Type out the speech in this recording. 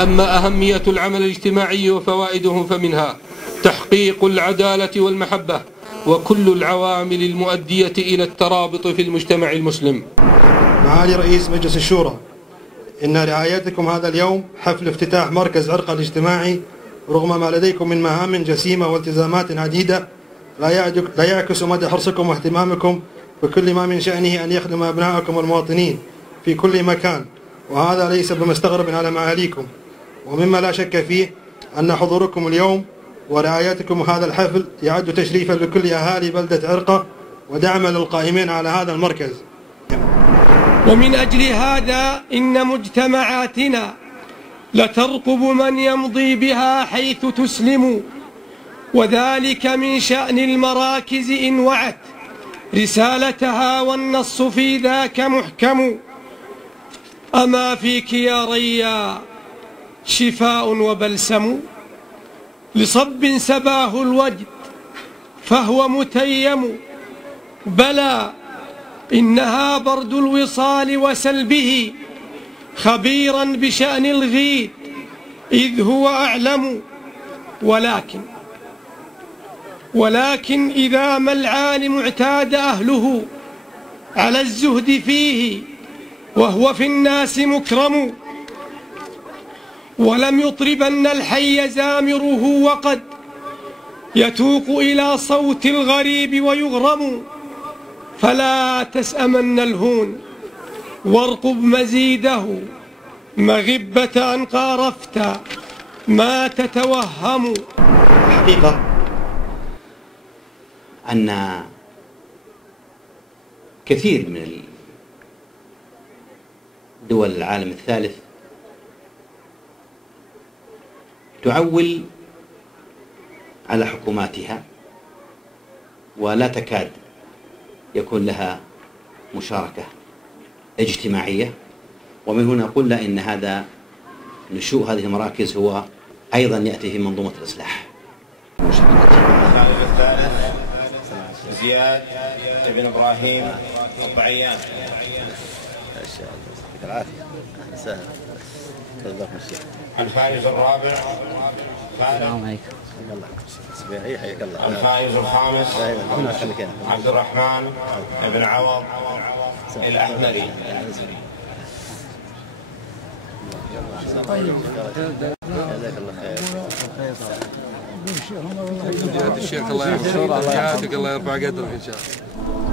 أما أهمية العمل الاجتماعي وفوائده فمنها تحقيق العدالة والمحبة وكل العوامل المؤدية إلى الترابط في المجتمع المسلم. معالي رئيس مجلس الشورى، إن رعايتكم هذا اليوم حفل افتتاح مركز عرقة الاجتماعي رغم ما لديكم من مهام جسيمة والتزامات عديدة لا يعكس مدى حرصكم واهتمامكم بكل ما من شأنه أن يخدم أبنائكم والمواطنين في كل مكان، وهذا ليس بمستغرب على معاليكم. ومما لا شك فيه أن حضوركم اليوم ورعايتكم هذا الحفل يعد تشريفا لكل أهالي بلدة عرقة ودعما للقائمين على هذا المركز. ومن أجل هذا إن مجتمعاتنا لترقب من يمضي بها حيث تسلم، وذلك من شأن المراكز إن وعت رسالتها والنص في ذاك محكم. أما فيك يا ريا شفاء وبلسم، لصب سباه الوجد فهو متيم. بلى إنها برد الوصال وسلبه، خبيرا بشأن الغيد إذ هو أعلم. ولكن إذا ما العالم اعتاد أهله على الزهد فيه وهو في الناس مكرم، ولم يطربن الحي زامره وقد يتوق إلى صوت الغريب ويغرم، فلا تسأمن الهون وارقب مزيده، مغبة أن قارفت ما تتوهم. الحقيقة أن كثير من دول العالم الثالث تعول على حكوماتها ولا تكاد يكون لها مشاركة اجتماعية، ومن هنا قلنا إن هذا نشوء هذه المراكز هو أيضا يأتي في منظومة الإصلاح. زياد بن إبراهيم الضعيان. الفائز الرابع الفائز الخامس عبد الرحمن بن عوض الأحمري. الشيخ الله يحفظك، الله يرفع قدرك إن شاء الله.